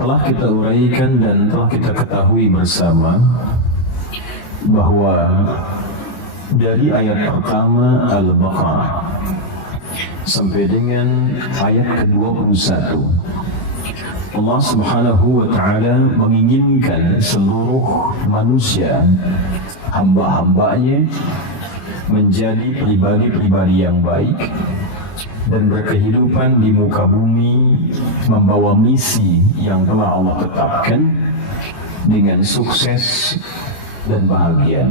Telah kita uraikan dan telah kita ketahui bersama bahwa dari ayat pertama Al-Baqarah sampai dengan ayat ke-21, Allah Subhanahu wa Ta'ala menginginkan seluruh manusia, hamba-hambanya, menjadi pribadi-pribadi yang baik dan berkehidupan di muka bumi, membawa misi yang telah Allah tetapkan dengan sukses dan bahagia.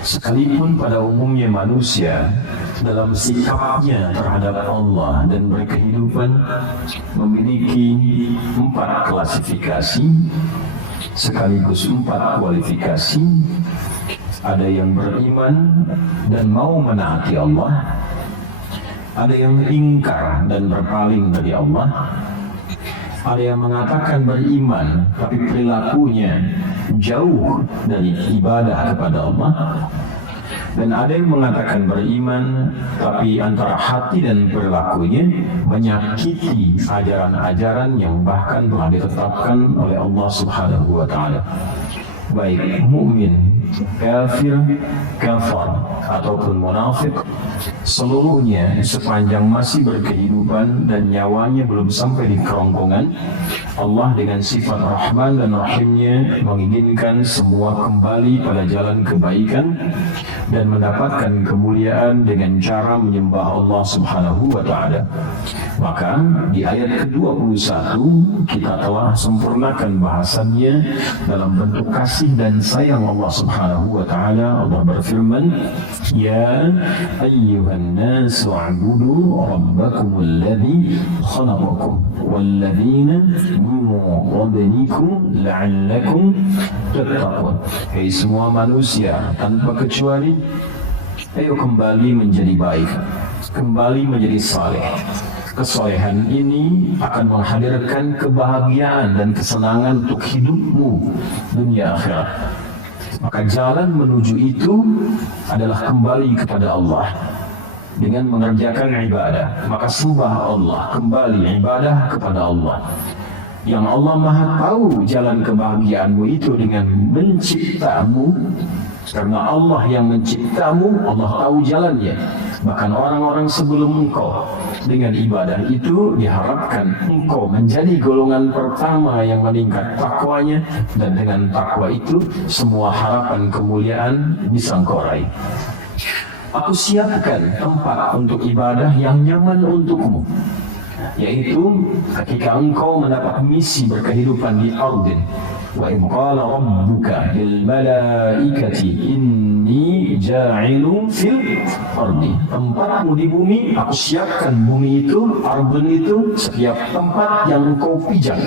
Sekalipun pada umumnya manusia dalam sikapnya terhadap Allah dan berkehidupan memiliki 4 klasifikasi sekaligus 4 kualifikasi. Ada yang beriman dan mau menaati Allah, ada yang ingkar dan berpaling dari Allah, ada yang mengatakan beriman tapi perilakunya jauh dari ibadah kepada Allah, dan ada yang mengatakan beriman tapi antara hati dan perilakunya menyakiti ajaran-ajaran yang bahkan telah ditetapkan oleh Allah Subhanahu wa Ta'ala, baik mukmin, kafir, kafar ataupun munafik, seluruhnya sepanjang masih berkehidupan dan nyawanya belum sampai di kerongkongan, Allah dengan sifat Rahman dan Rahimnya menginginkan semua kembali pada jalan kebaikan dan mendapatkan kemuliaan dengan cara menyembah Allah Subhanahu wa Ta'ala. Maka di ayat ke-21 kita telah sempurnakan bahasannya dalam bentuk kasih dan sayang Allah Subhanahu wa Ta'ala. Allah berfirman, "Ya ayyuhan nasu a'budu rabbakumul ladzi khalaqakum wal ladzina min qablikum la'allakum tattaqun." Hai semua manusia tanpa kecuali, ayo kembali menjadi baik, kembali menjadi saleh. Kesolehan ini akan menghadirkan kebahagiaan dan kesenangan untuk hidupmu dunia akhirat. Maka jalan menuju itu adalah kembali kepada Allah dengan mengerjakan ibadah. Maka sembah Allah, kembali ibadah kepada Allah. Yang Allah Maha tahu jalan kebahagiaanmu itu dengan menciptamu. Karena Allah yang menciptamu, Allah tahu jalannya. Bahkan orang-orang sebelum engkau, dengan ibadah itu diharapkan engkau menjadi golongan pertama yang meningkat takwanya, dan dengan takwa itu semua harapan kemuliaan bisa engkau raih. Aku siapkan tempat untuk ibadah yang nyaman untukmu, yaitu ketika engkau mendapat misi berkehidupan di ardin. Wa in qala rabbuka lil malaikati inni ja'ilun fil ardi. Tempatmu di bumi, aku siapkan bumi itu, ardun itu, setiap tempat yang engkau pijak,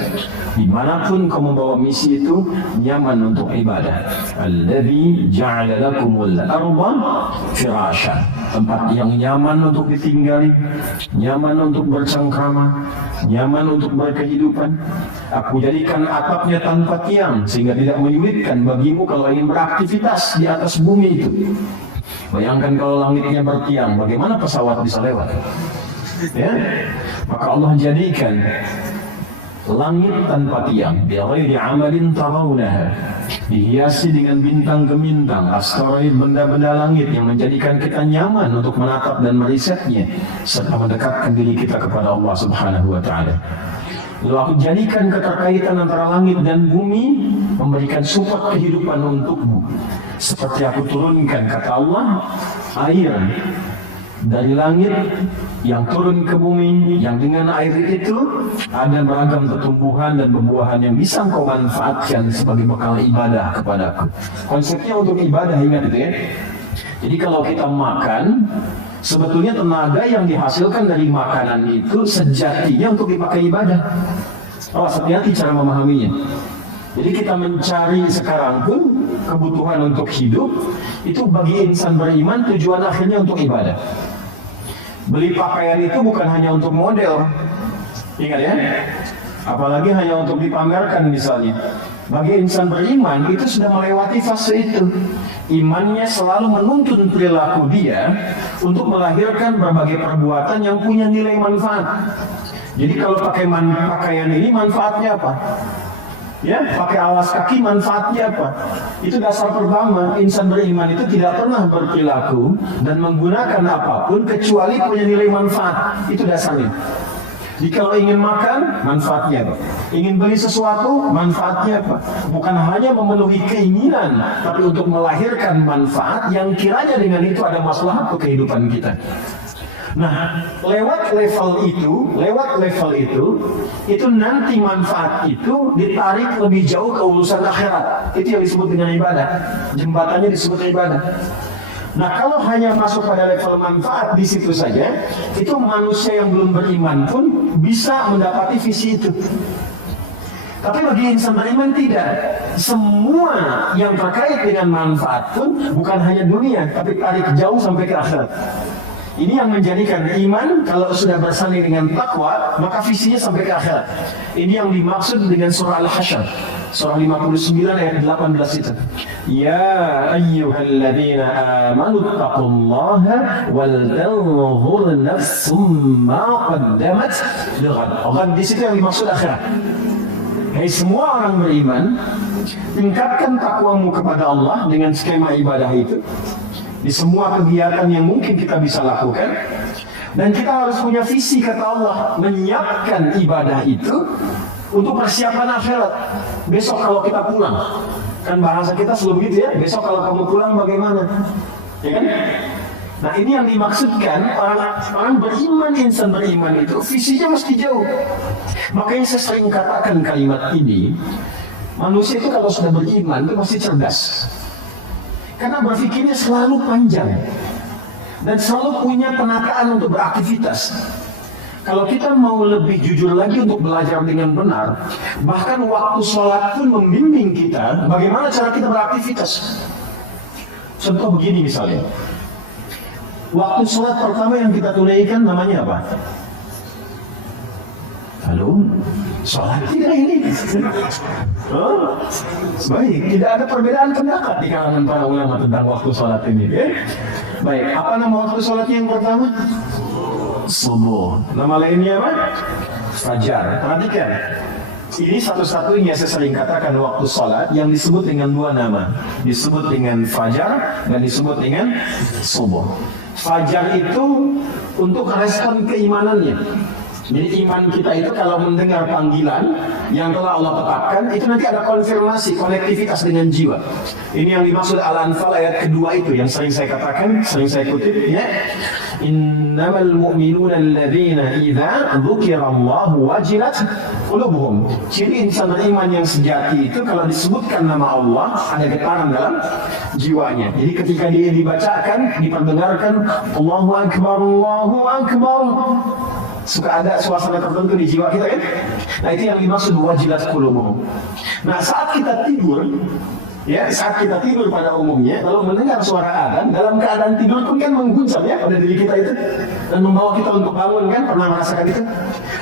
dimanapun kau membawa misi itu, nyaman untuk ibadah. Alladzi ja'ala lakumul arda firasyan. Tempat yang nyaman untuk ditinggali, nyaman untuk bercengkrama, nyaman untuk berkehidupan. Aku jadikan atapnya tanpa tiang sehingga tidak menyulitkan bagimu kalau ingin beraktivitas di atas bumi itu. Bayangkan kalau langitnya bertiang, bagaimana pesawat bisa lewat? Ya? Maka Allah jadikan langit tanpa tiang, bighairi amalin tarawunaha, dihiasi dengan bintang gemintang, asteroid, benda-benda langit yang menjadikan kita nyaman untuk menatap dan merisetnya serta mendekatkan diri kita kepada Allah Subhanahu wa Ta'ala. Lalu aku jadikan keterkaitan antara langit dan bumi memberikan support kehidupan untukmu. Seperti aku turunkan, kata Allah, air dari langit yang turun ke bumi, yang dengan air itu ada beragam tumbuhan dan buah-buahan yang bisa engkau manfaatkan sebagai bekal ibadah kepadaku. Konsepnya untuk ibadah, ingat itu ya. Jadi kalau kita makan, sebetulnya tenaga yang dihasilkan dari makanan itu sejatinya untuk dipakai ibadah. Hati-hati cara memahaminya. Jadi kita mencari sekarang pun kebutuhan untuk hidup itu bagi insan beriman tujuan akhirnya untuk ibadah. Beli pakaian itu bukan hanya untuk model, ingat ya. Apalagi hanya untuk dipamerkan misalnya. Bagi insan beriman itu sudah melewati fase itu. Imannya selalu menuntun perilaku dia untuk melahirkan berbagai perbuatan yang punya nilai manfaat. Jadi kalau pakai pakaian ini manfaatnya apa? Ya, pakai alas kaki manfaatnya apa? Itu dasar pertama. Insan beriman itu tidak pernah berperilaku dan menggunakan apapun kecuali punya nilai manfaat. Itu dasarnya. Jadi kalau ingin makan, manfaatnya apa? Ingin beli sesuatu, manfaatnya apa? Bukan hanya memenuhi keinginan, tapi untuk melahirkan manfaat yang kiranya dengan itu ada maslahat untuk kehidupan kita. Nah, lewat level itu nanti manfaat itu ditarik lebih jauh ke urusan akhirat. Itu yang disebut dengan ibadah. Jembatannya disebut ibadah. Nah, kalau hanya masuk pada level manfaat di situ saja, itu manusia yang belum beriman pun bisa mendapati visi itu. Tapi bagi insan beriman tidak. Semua yang terkait dengan manfaat pun bukan hanya dunia, tapi tarik jauh sampai ke akhirat. Ini yang menjadikan iman kalau sudah bersanding dengan takwa, maka visinya sampai ke akhirat. Ini yang dimaksud dengan surah Al-Hasyr. Surah 59 ayat 18 itu. Ya ayyuhalladzina amanu taqullaha wal tanzur nafsum ma qaddamat lighad. Di situ yang dimaksud akhirat. Hai semua orang beriman, tingkatkan takwamu kepada Allah dengan skema ibadah itu. Di semua kegiatan yang mungkin kita bisa lakukan, dan kita harus punya visi kata Allah, menyiapkan ibadah itu untuk persiapan akhirat. Besok kalau kita pulang, kan bahasa kita selalu begitu ya, besok kalau kamu pulang bagaimana, ya kan? Nah, ini yang dimaksudkan orang beriman, insan beriman itu visinya mesti jauh. Makanya saya sering katakan kalimat ini, manusia itu kalau sudah beriman itu pasti cerdas. Karena berpikirnya selalu panjang dan selalu punya penataan untuk beraktivitas. Kalau kita mau lebih jujur lagi untuk belajar dengan benar, bahkan waktu sholat pun membimbing kita bagaimana cara kita beraktivitas. Contoh begini misalnya, waktu sholat pertama yang kita tunaikan namanya apa? Halo? Sholat tidak ini? Oh, baik, tidak ada perbedaan pendapat di kalangan para ulama tentang waktu sholat ini. Baik, apa nama waktu sholatnya yang pertama? Subuh. Nama lainnya apa? Fajar. Perhatikan, ini satu-satunya saya sering katakan waktu sholat yang disebut dengan dua nama. Disebut dengan fajar dan disebut dengan subuh. Fajar itu untuk respon keimanannya. Jadi iman kita itu kalau mendengar panggilan yang telah Allah tetapkan, itu nanti ada konfirmasi, konektivitas dengan jiwa. Ini yang dimaksud Al-Anfal ayat kedua itu, yang sering saya katakan, sering saya kutip, ya. Innamal mu'minuna alladzina idza dzukirallahu wajilat qulubuhum. Ciri insan beriman yang sejati itu kalau disebutkan nama Allah, ada getaran dalam jiwanya. Jadi ketika dia dibacakan, diperdengarkan, Allahu Akbar, Allahu Akbar, suka ada suasana tertentu di jiwa kita kan? Nah, itu yang dimaksud wajilat qulubuhum. Nah, saat kita tidur, ya, saat kita tidur pada umumnya, kalau mendengar suara adzan, dalam keadaan tidur pun kan mengguncang ya pada diri kita itu dan membawa kita untuk bangun kan, pernah merasakan itu?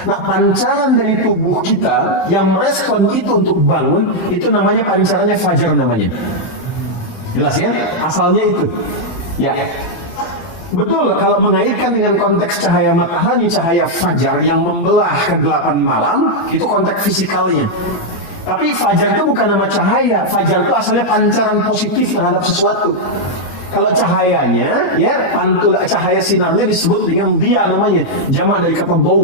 Nah, pancaran dari tubuh kita yang merespon itu untuk bangun, itu namanya pancarannya fajar namanya. Jelas ya? Asalnya itu. Ya. Betul, kalau mengaitkan dengan konteks cahaya matahari, cahaya fajar yang membelah kegelapan malam, itu konteks fisikalnya. Tapi fajar itu bukan nama cahaya, fajar itu asalnya pancaran positif terhadap sesuatu. Kalau cahayanya, ya, pantul cahaya sinarnya disebut dengan dia namanya, jamak dari kata bau.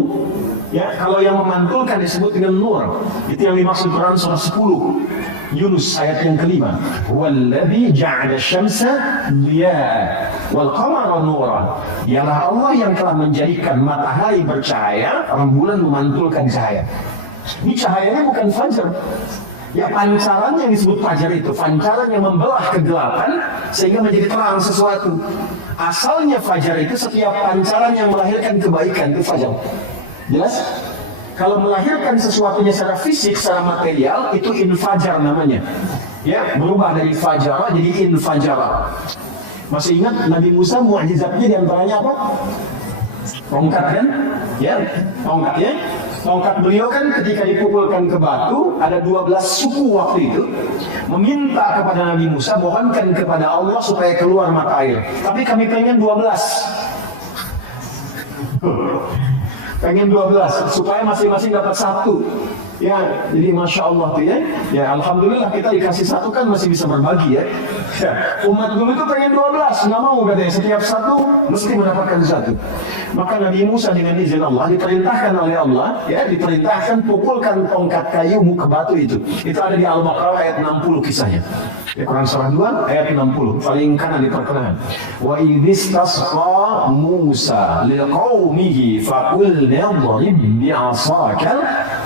Ya, kalau yang memantulkan disebut dengan nur. Itu yang dimaksud Quran surah 10. Yunus ayat yang kelima. Walladzi ja'ala syamsa diyaa wal qamara nura. Dialah Allah yang telah menjadikan matahari bercahaya, rembulan memantulkan cahaya. Ini cahayanya bukan fajar. Ya, pancaran yang disebut fajar itu pancaran yang membelah kegelapan sehingga menjadi terang sesuatu. Asalnya fajar itu setiap pancaran yang melahirkan kebaikan itu fajar. Jelas? Kalau melahirkan sesuatunya secara fisik, secara material, itu infajar namanya. Ya, berubah dari fajar jadi infajar. Masih ingat Nabi Musa mu'jizatnya diantaranya apa? Tongkat kan? Ya, tongkat ya. Tongkat beliau kan ketika dipukulkan ke batu, ada 12 suku waktu itu meminta kepada Nabi Musa, mohonkan kepada Allah supaya keluar mata air. Tapi kami pengen 12. pengen 12 supaya masing-masing dapat satu. Ya, jadi Masya Allah tuh ya. Ya Alhamdulillah kita dikasih satu kan masih bisa berbagi ya. Ya, umat dulu itu pengen 12, nggak mau katanya, setiap satu mesti mendapatkan satu. Maka Nabi Musa dengan izin Allah diperintahkan oleh Allah, ya diperintahkan pukulkan tongkat kayu ke batu itu. Itu ada di Al-Baqarah ayat 60 kisahnya. Ya, Quran surah 2 ayat 60 paling kanan di perkenahan. Wa idistasqa Musa liqaumihi faqul nadrib bi'asakal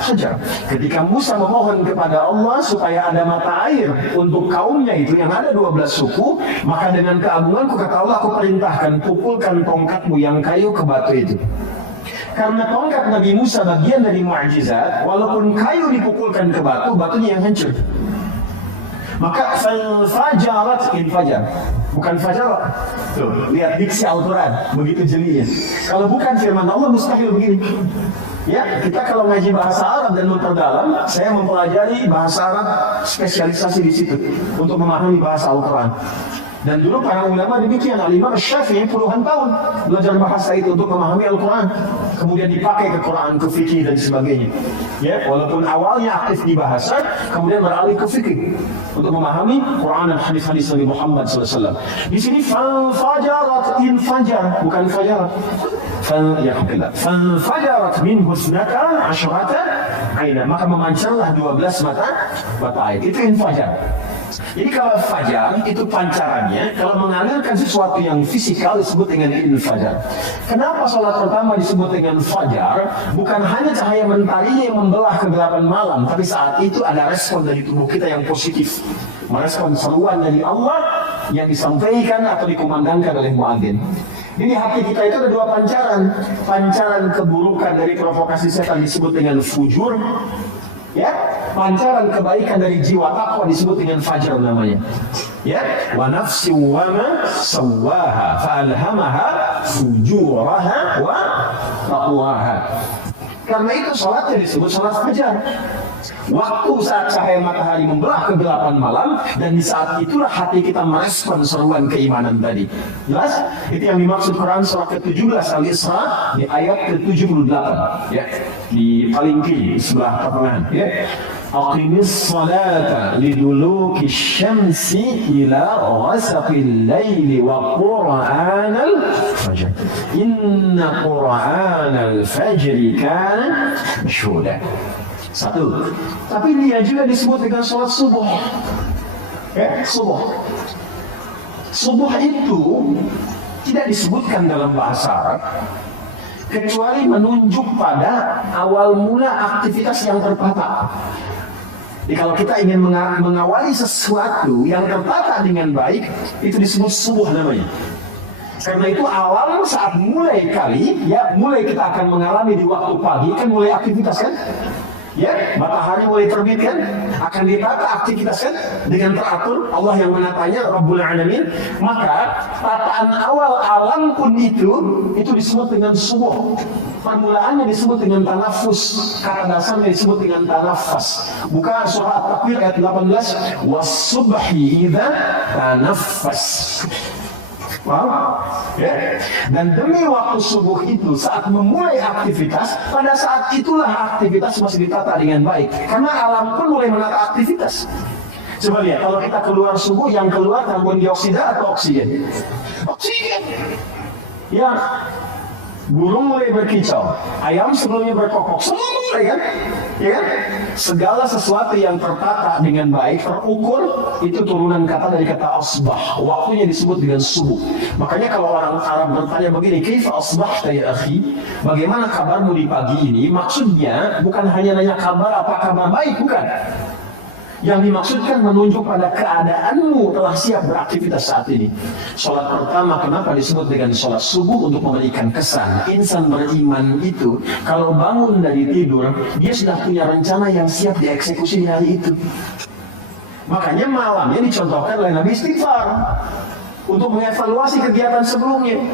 hajar. Ketika Musa memohon kepada Allah supaya ada mata air untuk kaumnya itu yang ada 12 suku, maka dengan keagunganku kata Allah, aku perintahkan pukulkan tongkatmu yang kayu ke batu itu. Karena tongkat Nabi Musa bagian dari mukjizat, walaupun kayu dipukulkan ke batu, batunya yang hancur. Maka fajarat infajar, bukan fajarat. Tuh, lihat diksi Al-Quran, begitu jelinya. Kalau bukan firman Allah mustahil begini. Ya, kita kalau ngaji bahasa Arab dan memperdalam, saya mempelajari bahasa Arab spesialisasi di situ untuk memahami bahasa Al-Quran. Dan dulu para ulama demikian, Al-Imam Syafi'i puluhan tahun belajar bahasa itu untuk memahami Al-Quran. Kemudian dipakai ke Quran, ke fikih dan sebagainya. Ya, walaupun awalnya aktif di bahasa, kemudian beralih ke fikih untuk memahami Quran dan hadis-hadis Nabi Muhammad SAW. Di sini fajarat infajar, bukan fajarat. Fajarat min husnaka asyrata aina, maka memancarlah 12 mata air. Itu infajar. Jadi kalau fajar itu pancarannya, kalau mengalirkan sesuatu yang fisikal disebut dengan infajar. Kenapa sholat pertama disebut dengan fajar? Bukan hanya cahaya mentarinya yang membelah kegelapan malam, tapi saat itu ada respon dari tubuh kita yang positif, merespon seruan dari Allah yang disampaikan atau dikumandangkan oleh muadzin. Jadi hati kita itu ada dua pancaran. Pancaran keburukan dari provokasi setan disebut dengan fujur. Ya, pancaran kebaikan dari jiwa takwa disebut dengan fajar namanya. Ya, wa nafsi wa ma sawaha fa'alhamaha fujuraha wa taqwaha. Karena itu salatnya disebut salat fajar. Waktu saat cahaya matahari membelah kegelapan malam, dan di saat itulah hati kita merespon seruan keimanan tadi. Jelas? Itu yang dimaksud Quran surah ke-17 Al-Isra di ayat ke-78. Ya, di paling kiri sebelah pertengahan. Ya. Aqimis salata liduluki syamsi ila ghasaqil laili wa qur'anal fajr. Inna qur'anal fajri kana mashhuda. Satu. Tapi dia juga disebut dengan sholat subuh. Ya, subuh. Subuh itu tidak disebutkan dalam bahasa Arab kecuali menunjuk pada awal mula aktivitas yang tertata. Jadi kalau kita ingin mengawali sesuatu yang tertata dengan baik, itu disebut subuh namanya. Karena itu awal saat mulai kali, ya mulai kita akan mengalami di waktu pagi, kan mulai aktivitas kan? Ya, matahari mulai terbit kan, akan ditata aktivitas kan dengan teratur. Allah yang menatanya, Rabbul Alamin. Maka tataan awal alam pun itu disebut dengan subuh. Permulaannya disebut dengan tanafus, kata dasarnya disebut dengan tanafas. Buka surah At-Takwir ayat 18, was-subhi idza tanaffas. Wow. Ya. Dan demi waktu subuh itu saat memulai aktivitas, pada saat itulah aktivitas masih ditata dengan baik. Karena alam pun mulai menata aktivitas. Coba lihat, kalau kita keluar subuh, yang keluar karbon dioksida atau oksigen? Oksigen. Ya, burung mulai berkicau, ayam sebelumnya berkokok, semua mulai kan? Ya kan? Segala sesuatu yang tertata dengan baik, terukur, itu turunan kata dari kata asbah. Waktunya disebut dengan subuh. Makanya kalau orang Arab bertanya begini, kaifa asbahta ya akhi? Bagaimana kabarmu di pagi ini? Maksudnya bukan hanya nanya kabar, apa kabar baik, bukan. Yang dimaksudkan menunjuk pada keadaanmu telah siap beraktivitas saat ini. Sholat pertama kenapa disebut dengan sholat subuh? Untuk memberikan kesan insan beriman itu kalau bangun dari tidur, dia sudah punya rencana yang siap dieksekusi di hari itu. Makanya malamnya dicontohkan oleh Nabi istighfar untuk mengevaluasi kegiatan sebelumnya.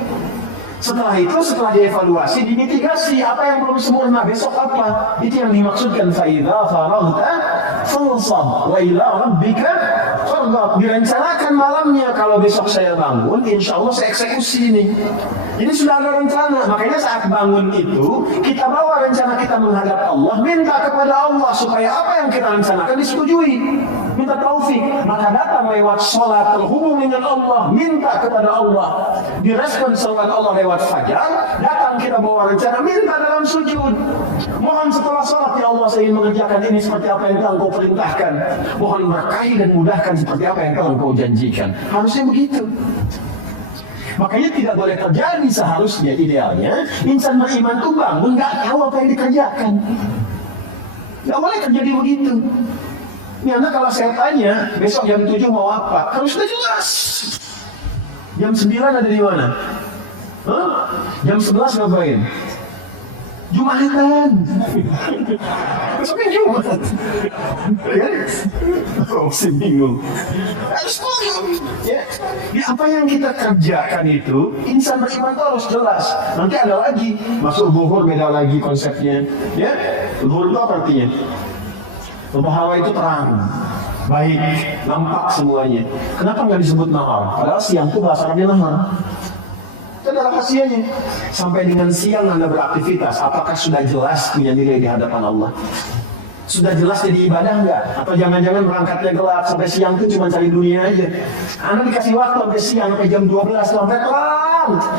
Setelah itu, setelah dievaluasi, dimitigasi apa yang belum sempurna, besok apa. Itu yang dimaksudkan faidha faraghta fansab wa ila rabbika Fardhat, direncanakan malamnya, kalau besok saya bangun, insya Allah saya eksekusi ini. Ini sudah ada rencana. Makanya saat bangun itu, kita bawa rencana kita menghadap Allah, minta kepada Allah supaya apa yang kita rencanakan disetujui. Minta taufik. Maka datang lewat sholat, terhubung dengan Allah, minta kepada Allah. Direspon seruan Allah lewat fajar, datang kita bawa rencana, minta dalam sujud. Mohon setelah sholat, ya Allah, saya ingin mengerjakan ini seperti apa yang telah Engkau perintahkan. Mohon berkahi dan mudahkan seperti apa yang telah Engkau janjikan. Harusnya begitu. Makanya tidak boleh terjadi seharusnya idealnya insan beriman itu bangun nggak tahu apa yang dikerjakan. Nggak boleh terjadi begitu. Ini anak kalau saya tanya besok jam 7 mau apa, harus sudah jelas. Jam 9 ada di mana? Jam 11 ngapain? Jumatan. Besoknya Jumat. Ya? Oh, saya bingung. Harus tahu. Ya. Apa yang kita kerjakan itu, insan beriman itu harus jelas. Nanti ada lagi, masuk zuhur beda lagi konsepnya. Ya, zuhur itu apa artinya? Bahwa itu terang, baik, nampak semuanya. Kenapa nggak disebut nahar? Padahal siang itu bahasa Arabnya nahar. Itu adalah rahasianya. Sampai dengan siang Anda beraktivitas, apakah sudah jelas punya nilai di hadapan Allah? Sudah jelas jadi ibadah enggak? Atau jangan-jangan berangkatnya gelap sampai siang itu cuma cari dunia aja? Anda dikasih waktu sampai siang, sampai jam 12, sampai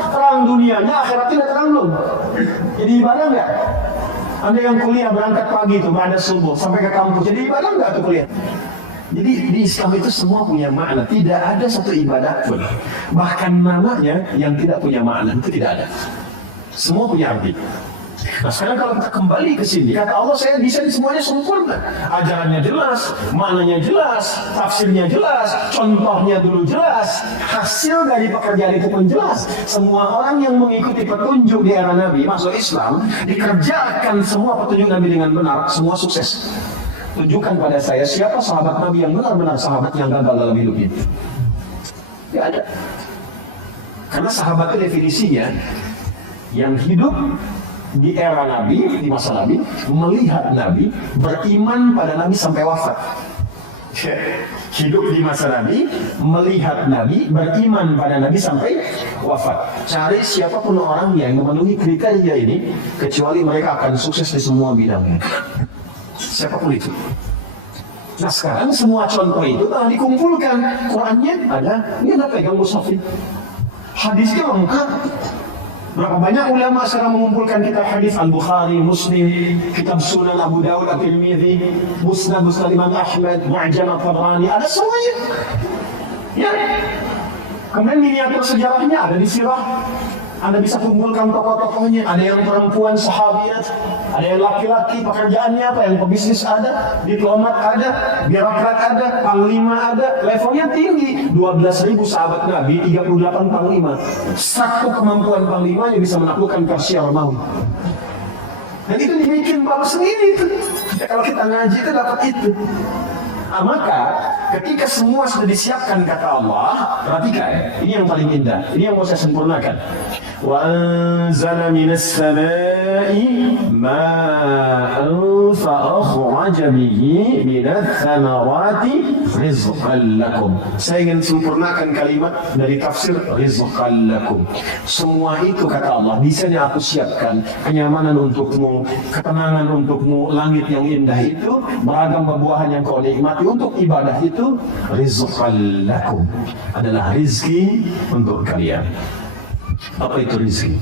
terang dunianya, akhiratnya udah terang belum? Jadi ibadah enggak? Anda yang kuliah berangkat pagi itu, ada subuh, sampai ke kampus, jadi ibadah enggak tuh kuliah? Jadi di Islam itu semua punya makna. Tidak ada satu ibadah pun, bahkan namanya yang tidak punya makna itu tidak ada. Semua punya arti. Nah sekarang kalau kita kembali ke sini, kata Allah saya desain semuanya sempurna. Ajarannya jelas, maknanya jelas, tafsirnya jelas, contohnya dulu jelas, hasil dari pekerjaan itu pun jelas. Semua orang yang mengikuti petunjuk di era Nabi masuk Islam, dikerjakan semua petunjuk Nabi dengan benar, semua sukses. Tunjukkan pada saya siapa sahabat Nabi yang benar-benar sahabat yang gagal dalam hidup ini. Tidak ada. Karena sahabat itu definisinya yang hidup di era Nabi, di masa Nabi, melihat Nabi, beriman pada Nabi sampai wafat. Hidup di masa Nabi, melihat Nabi, beriman pada Nabi sampai wafat. Cari siapapun orang yang memenuhi kriteria ini, kecuali mereka akan sukses di semua bidangnya. Siapapun itu. Nah sekarang semua contoh itu telah dikumpulkan. Qurannya ada, ini ada pegang mushaf. Hadisnya lengkap. Berapa banyak ulama sekarang mengumpulkan kitab hadis Al-Bukhari, Muslim, kitab Sunan Abu Dawud, At-Tirmidzi, Musnad Imam Ahmad, Mu'jam At-Tabrani, ada semuanya. Ya. Kemudian miniatur sejarahnya ada di sirah. Anda bisa kumpulkan tokoh-tokohnya. Ada yang perempuan sahabiat, ada yang laki-laki pekerjaannya apa, yang pebisnis ada, diplomat ada, birokrat ada, panglima ada, levelnya tinggi. 12.000 sahabat Nabi, 38 panglima. Satu kemampuan panglima yang bisa menaklukkan Persia Romawi. Dan itu dibikin bagus sendiri itu. Ya, kalau kita ngaji itu dapat itu. Nah, maka ketika semua sudah disiapkan kata Allah, perhatikan, ini yang paling indah, ini yang mau saya sempurnakan. Wa anzala minas samai ma'an fa akhraja bihi minats thamarati rizqan lakum. Saya ingin sempurnakan kalimat dari tafsir rizqan lakum. Semua itu kata Allah, di sini aku siapkan kenyamanan untukmu, ketenangan untukmu, langit yang indah itu, beragam buah-buahan yang kau nikmati. Untuk ibadah itu rizqan lakum, adalah rizki untuk kalian. Apa itu rizki?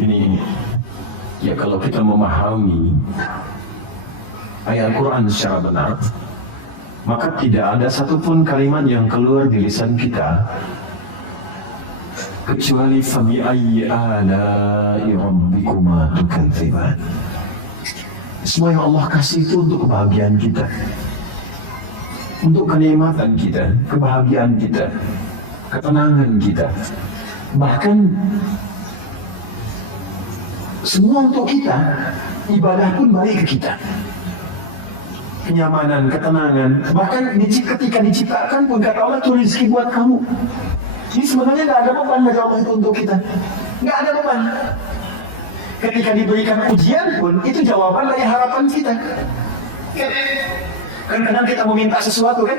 Ini ya kalau kita memahami ayat Al-Quran secara benar, maka tidak ada satupun kalimat yang keluar di lisan kita kecuali fabi ayyi ala'i rabbikuma tukadziban. Semua yang Allah kasih itu untuk kebahagiaan kita, untuk kenikmatan kita, kebahagiaan kita, ketenangan kita. Bahkan semua untuk kita, ibadah pun balik ke kita. Kenyamanan, ketenangan, bahkan ketika diciptakan pun kata Allah itu rezeki buat kamu. Ini sebenarnya nggak ada beban dari Allah itu untuk kita, nggak ada beban. Ketika diberikan ujian pun itu jawaban dari harapan kita. Kan kadang kita meminta sesuatu kan,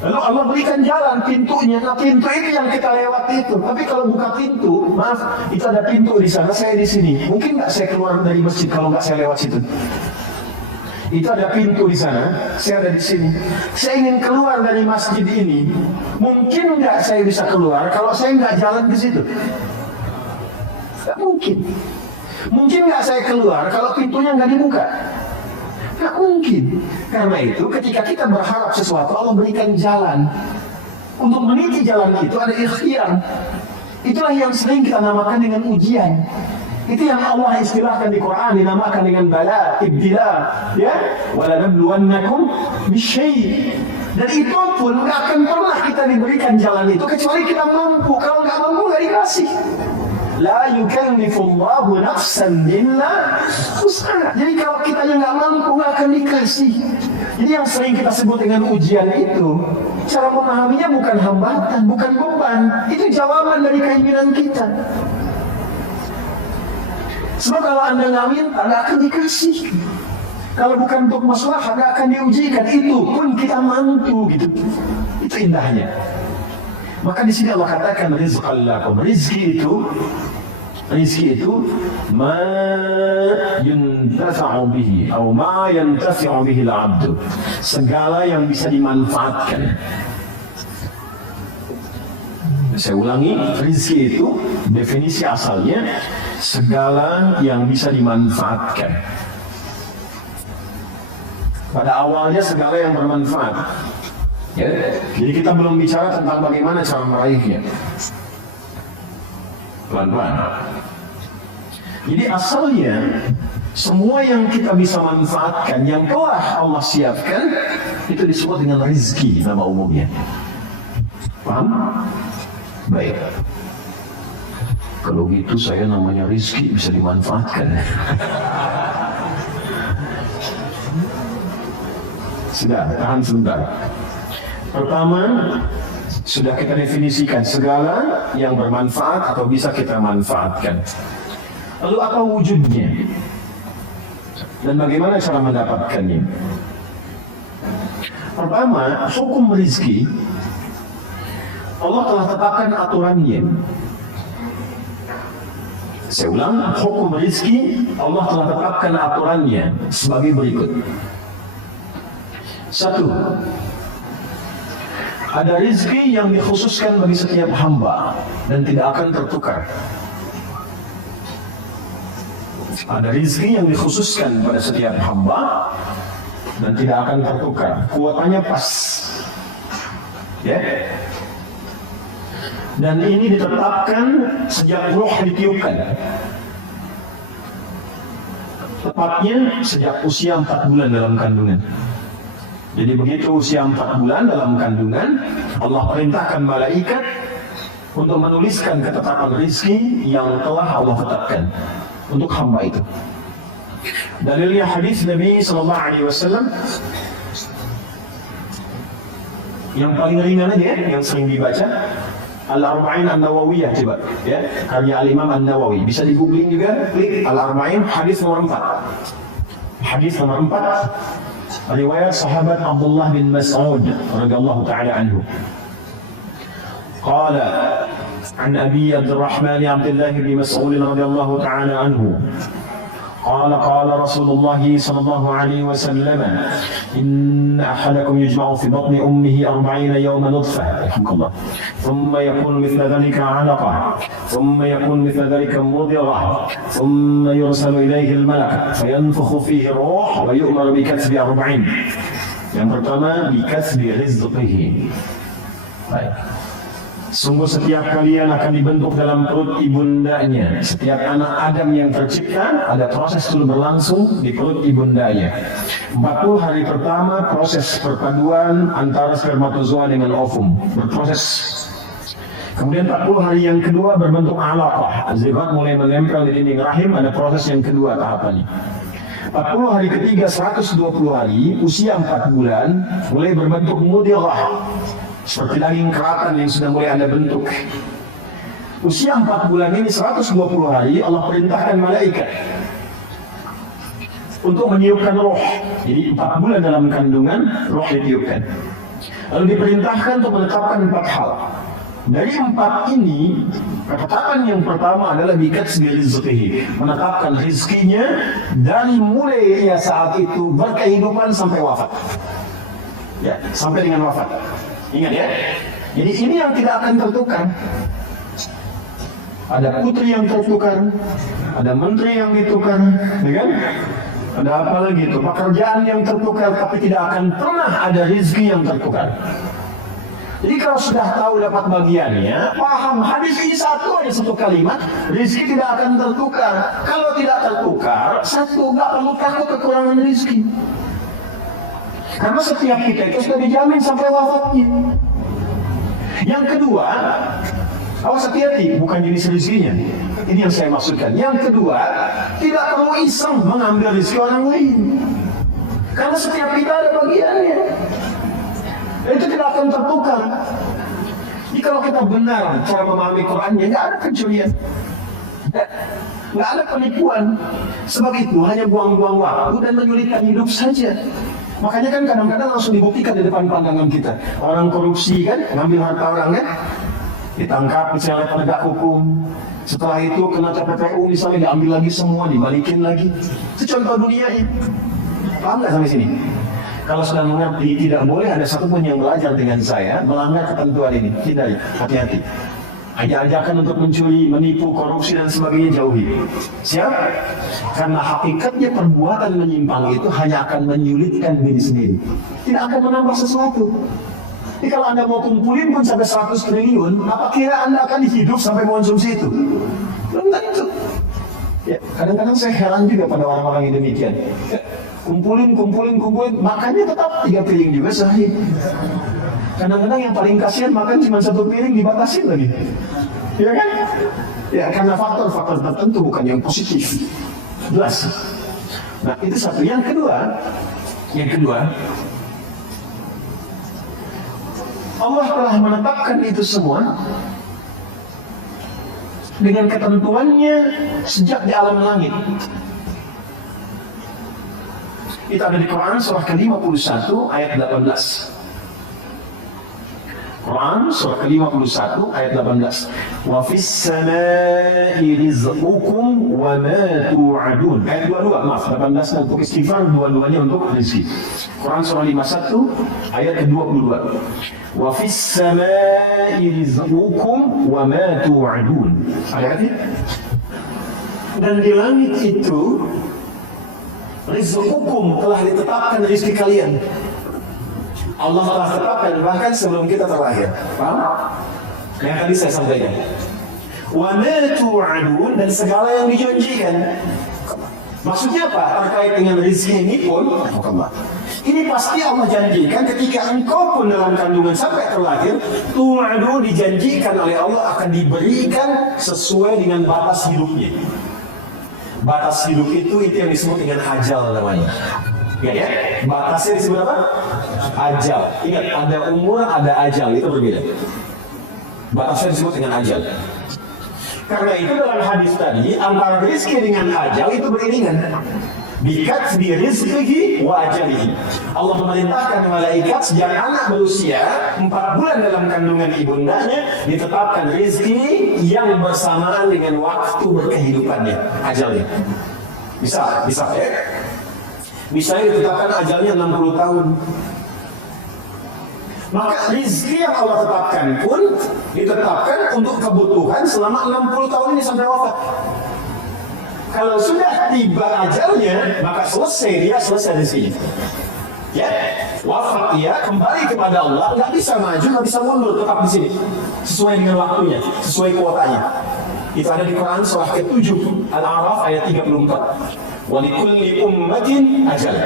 lalu Allah berikan jalan pintunya. Nah pintu itu yang kita lewati itu. Tapi kalau buka pintu, maaf, itu ada pintu di sana, saya di sini. Mungkin nggak saya keluar dari masjid kalau nggak saya lewat situ. Itu ada pintu di sana, saya ada di sini. Saya ingin keluar dari masjid ini, mungkin nggak saya bisa keluar kalau saya nggak jalan ke situ. Nggak mungkin. Mungkin nggak saya keluar kalau pintunya nggak dibuka. Nggak mungkin. Karena itu ketika kita berharap sesuatu, Allah berikan jalan. Untuk meniti jalan itu ada ikhtiar. Itulah yang sering kita namakan dengan ujian. Itu yang Allah istilahkan di Quran, dinamakan dengan bala, ibtila, ya. Walanabluwannakum bisyai'. Dan itu pun nggak akan pernah kita diberikan jalan itu kecuali kita mampu. Kalau nggak mampu nggak dikasih. La yukallifullahu nafsan illa wus'aha. Jadi kalau kita nggak mampu nggak akan dikasih. Jadi yang sering kita sebut dengan ujian itu, cara memahaminya bukan hambatan, bukan beban. Itu jawaban dari keinginan kita. Sebab kalau Anda nggak minta, nggak akan dikasih. Kalau bukan untuk masalah, nggak akan diujikan. Itu pun kita mampu gitu. Itu indahnya. Maka di sini Allah katakan rizqan lakum. Rizki itu ma yuntafa'u bihi atau ma yantafi'u bihi al-'abdu. Segala yang bisa dimanfaatkan. Saya ulangi, rizki itu definisi asalnya segala yang bisa dimanfaatkan. Pada awalnya segala yang bermanfaat. Ya, jadi kita belum bicara tentang bagaimana cara meraihnya. Pelan-pelan. Jadi asalnya semua yang kita bisa manfaatkan, yang telah Allah siapkan, itu disebut dengan rizki nama umumnya. Paham? Baik. Kalau gitu saya namanya rizki bisa dimanfaatkan. Sudah, tahan sebentar. Pertama, sudah kita definisikan segala yang bermanfaat atau bisa kita manfaatkan. Lalu apa wujudnya? Dan bagaimana cara mendapatkannya? Pertama, hukum rizki Allah telah tetapkan aturannya. Saya ulang, hukum rizki Allah telah tetapkan aturannya sebagai berikut. 1. Ada rizki yang dikhususkan bagi setiap hamba dan tidak akan tertukar. Ada rizki yang dikhususkan pada setiap hamba dan tidak akan tertukar. Kuotanya pas. Ya. Dan ini ditetapkan sejak ruh ditiupkan. Tepatnya sejak usia 4 bulan dalam kandungan. Jadi begitu usia 4 bulan dalam kandungan, Allah perintahkan malaikat untuk menuliskan ketetapan rizki yang telah Allah tetapkan untuk hamba itu. Dalilnya hadis Nabi SAW yang paling ringan aja, yang sering dibaca, Al-Arba'in An-Nawawiyah, coba ya, karya Al-Imam An-Nawawi. Bisa di googling juga, klik Al-Arba'in, hadis nomor 4. Hadis nomor 4. Riwayat sahabat Abdullah bin Mas'ud radhiyallahu ta'ala anhu. Qala an Abi Abdurrahman Abdullah bin Mas'ud radhiyallahu ta'ala anhu. قال رسول الله صلى الله عليه وسلم إن أحدكم يجمع في بطن أمه 40 يوما نطفة رحمك الله ثم يكون مثل ذلك علقة ثم يكون مثل ذلك مضغة ثم يرسل إليه الملك فينفخ فيه الروح ويؤمر بكسب 40. Yang pertama, bikasbi rizqihi. Baik. Sungguh setiap kalian akan dibentuk dalam perut ibundanya. Setiap anak Adam yang tercipta, ada proses dulu berlangsung di perut ibundanya. 40 hari pertama proses perpaduan antara spermatozoa dengan ovum, berproses. Kemudian 40 hari yang kedua berbentuk alaqah. Zigot mulai menempel di dinding rahim, ada proses yang kedua tahapannya. 40 hari ketiga 120 hari, usia 4 bulan, mulai berbentuk mudghah. Seperti daging keratan yang sudah mulai Anda bentuk. Usia 4 bulan ini 120 hari Allah perintahkan malaikat untuk meniupkan roh. Jadi 4 bulan dalam kandungan roh ditiupkan. Lalu diperintahkan untuk menetapkan 4 hal. Dari 4 ini, ketetapan yang pertama adalah bikasbi rizqihi, menetapkan rizkinya dari mulai saat itu berkehidupan sampai wafat. Ya, sampai dengan wafat. Ingat ya. Jadi ini yang tidak akan tertukar. Ada putri yang tertukar, ada menteri yang ditukar, ya kan? Ada apa lagi itu? Pekerjaan yang tertukar, tapi tidak akan pernah ada rezeki yang tertukar. Jadi kalau sudah tahu dapat bagiannya, paham hadis ini satu kalimat, rezeki tidak akan tertukar. Kalau tidak tertukar, nggak perlu takut kekurangan rezeki. Karena setiap kita itu sudah dijamin sampai wafatnya. Yang kedua, awas hati-hati, bukan jenis rezekinya. Ini yang saya maksudkan. Yang kedua, tidak perlu iseng mengambil rezeki orang lain. Karena setiap kita ada bagiannya. Itu tidak akan tertukar. Jadi kalau kita benar cara memahami Qurannya, nggak ada pencurian, nggak ada penipuan. Sebab itu hanya buang-buang waktu dan menyulitkan hidup saja. Makanya kan kadang-kadang langsung dibuktikan di depan pandangan kita. Orang korupsi kan, ngambil harta orang kan, ditangkap misalnya oleh penegak hukum. Setelah itu kena TPPU misalnya, diambil lagi semua, dibalikin lagi. Itu contoh dunia ini. Paham nggak sampai sini? Kalau sudah mengerti, tidak boleh ada satupun yang belajar dengan saya melanggar ketentuan ini. Hindari, hati-hati. Ajak-ajakan untuk mencuri, menipu, korupsi dan sebagainya jauhi. Siap? Karena hakikatnya perbuatan menyimpang itu hanya akan menyulitkan diri sendiri. Tidak akan menambah sesuatu. Jadi kalau Anda mau kumpulin pun sampai 100 triliun, apa kira Anda akan hidup sampai mengonsumsi itu? Belum tentu. Ya, kadang-kadang saya heran juga pada orang-orang yang demikian. Ya, kumpulin, makannya tetap 3 piring juga sehari. Kadang-kadang yang paling kasihan makan cuma 1 piring dibatasin lagi. Ya kan? Ya, karena faktor-faktor tertentu bukan yang positif. Jelas. Nah, itu satu. Yang kedua, Allah telah menetapkan itu semua dengan ketentuannya sejak di alam langit. Itu ada di Quran surah ke-51 ayat 18. Quran surah ke-51 ayat 18. Wa fis samaa'i rizqukum wa ma tu'adun. Ayat 22, maaf, 18 untuk istighfar, dua-duanya untuk rezeki. Quran surah 51 ayat ke-22. Wa fis samaa'i rizqukum wa ma tu'adun. Ayatnya. Dan di langit itu rizqukum, telah ditetapkan rezeki kalian. Allah telah tetapkan bahkan sebelum kita terlahir. Paham? Yang tadi saya sampaikan. Wa ma tu'adun, dan segala yang dijanjikan. Maksudnya apa? Terkait dengan rezeki ini pun, ini pasti Allah janjikan ketika engkau pun dalam kandungan sampai terlahir, tu'adun, dijanjikan oleh Allah akan diberikan sesuai dengan batas hidupnya. Batas hidup itu yang disebut dengan ajal namanya. Ya, batasnya disebut apa? Ajal. Ingat, ada umur, ada ajal, itu berbeda. Batasnya disebut dengan ajal. Karena itu dalam hadis tadi, antara rizki dengan ajal itu beriringan. Bikasbi rizqihi wa ajalihi. Allah memerintahkan malaikat sejak anak berusia 4 bulan dalam kandungan ibundanya ditetapkan rizki yang bersamaan dengan waktu berkehidupannya, ajalnya. Bisa ya? Misalnya ditetapkan ajalnya 60 tahun. Maka rizki yang Allah tetapkan pun ditetapkan untuk kebutuhan selama 60 tahun ini sampai wafat. Kalau sudah tiba ajalnya, maka selesai rezekinya. Ya, wafat dia, kembali kepada Allah, nggak bisa maju, nggak bisa mundur, tetap di sini, sesuai dengan waktunya, sesuai kuotanya. Itu ada di Quran surah ke-7 Al-A'raf ayat 34. Wa likulli ummatin ajal.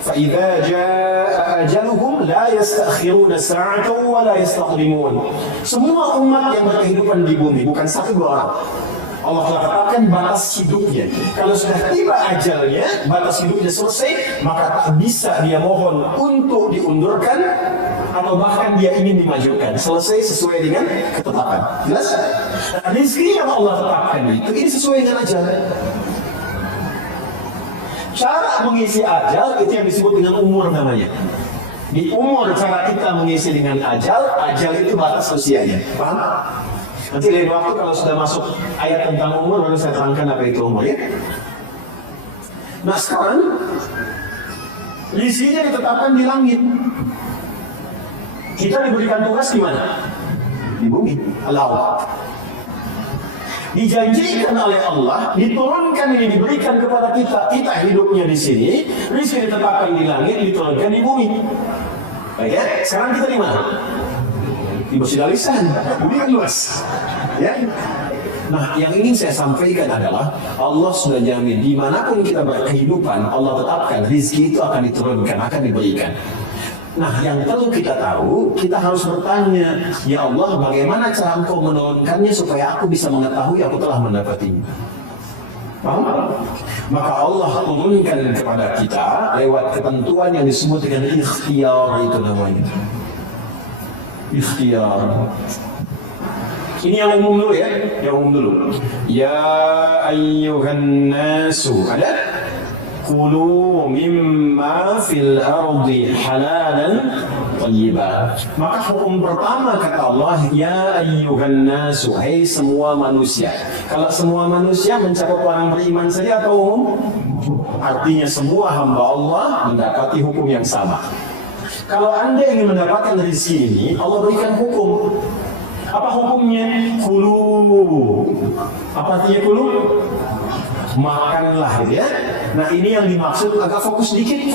Fa idza jaa ajaluhum la yastakhiruna sa'atan wa la yastaqdimun. Semua umat yang berkehidupan di bumi, bukan 1-2 orang. Allah telah tetapkan batas hidupnya. Kalau sudah tiba ajalnya, batas hidupnya selesai, maka tak bisa dia mohon untuk diundurkan atau bahkan dia ingin dimajukan. Selesai sesuai dengan ketetapan. Jelas? Rezeki yang Allah tetapkan itu ini sesuai dengan ajal. Cara mengisi ajal itu yang disebut dengan umur namanya. Di umur cara kita mengisi dengan ajal itu batas usianya. Paham? Nanti lain waktu kalau sudah masuk ayat tentang umur baru saya terangkan apa itu umur ya. Nah sekarang rizkinya ditetapkan di langit. Kita diberikan tugas di mana? Di bumi, al-ard. Dijanjikan oleh Allah, diturunkan ini diberikan kepada kita. Kita hidupnya di sini, rizki ditetapkan di langit, diturunkan di bumi. Baik ya, sekarang kita di mana? Di Masjid Al-Ihsan. Bumi kan luas. Ya. Nah, yang ingin saya sampaikan adalah Allah sudah jamin dimanapun kita berkehidupan, Allah tetapkan rizki itu akan diturunkan, akan diberikan. Nah, yang perlu kita tahu, kita harus bertanya, ya Allah, bagaimana cara Engkau menurunkannya supaya aku bisa mengetahui aku telah mendapatinya? Paham? Maka Allah turunkan kepada kita lewat ketentuan yang disebut dengan ikhtiar, itu namanya. Ikhtiar. Ini yang umum dulu ya, yang umum dulu. Ya ayyuhan nasu, ada? Kulu mimma fil ardi halalan thayyiban. Maka hukum pertama kata Allah, ya ayyuhan nasu, hai semua manusia. Kalau semua manusia mencakup orang beriman saja atau umum? Artinya semua hamba Allah mendapati hukum yang sama. Kalau Anda ingin mendapatkan rezeki ini, Allah berikan hukum. Apa hukumnya? Kulu. Apa artinya kulu? Makanlah ya. Nah ini yang dimaksud, agak fokus dikit.